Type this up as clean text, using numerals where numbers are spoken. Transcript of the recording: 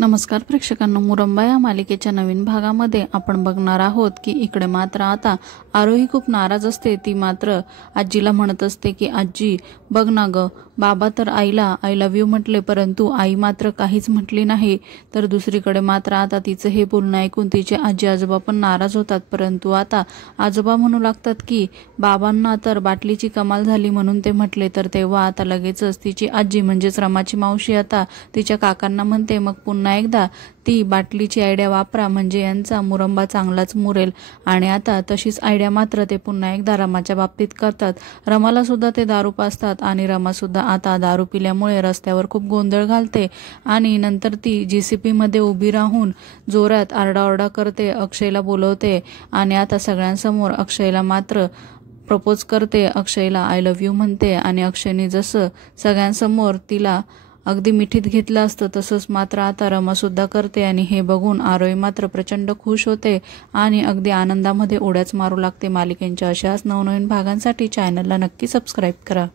नमस्कार प्रेक्षकांनो, मुरंबा या मालिकेच्या नवीन भागामध्ये आपण बघणार आहोत की इकडे मात्र आता आरोही खूप नाराज असते। ती मात्र आजीला म्हणत असते की आजी बघ ना ग, बाबा तर आईला आय लव्ह यू म्हटले परंतु आई मात्र काहीच म्हटली नाही। तर दुसरीकडे मात्र आता तिचं हे बोलणं ऐकून तिचे आजी आजोबा पण नाराज होतात, परंतु आता आजोबा म्हणू लागतात की बाबांना तर बाटलीची कमाल झाली म्हणून ते म्हटले। तर तेव्हा आता लगेचच तिची आजी म्हणजेच रमाची मावशी आता तिच्या काकांना म्हणते मग पुन्हा एकदा ती बाटलीची आयडिया वापरा म्हणजे यांचा मुरंबा चांगलाच मुरेल। आणि आता तशीच आयडिया मात्र ते पुन्हा एकदा रमाच्या बाबतीत करतात। रमाला सुद्धा ते दारू पाजतात आणि रमा सुद्धा आता दारू पिल्यामुळे रस्त्यावर खूप गोंधळ घालते आणि नंतर ती जीसीपी मध्ये उभी राहून जोरात आरडाओरडा करते, अक्षयला बोलवते आणि आता सगळ्यांसमोर अक्षयला मात्र प्रपोज करते, अक्षयला आय लव्ह यू म्हणते आणि अक्षयने जसं सगळ्यांसमोर तिला अगदी मिठीत घेतलं असतं तसंच मात्र आता रमा सुद्धा करते। आणि हे बघून आरोही मात्र प्रचंड खुश होते आणि अगदी आनंदामध्ये उड्याच मारू लागते। मालिकेच्या अशाच नवनवीन भागांसाठी चॅनलला नक्की सबस्क्राईब करा।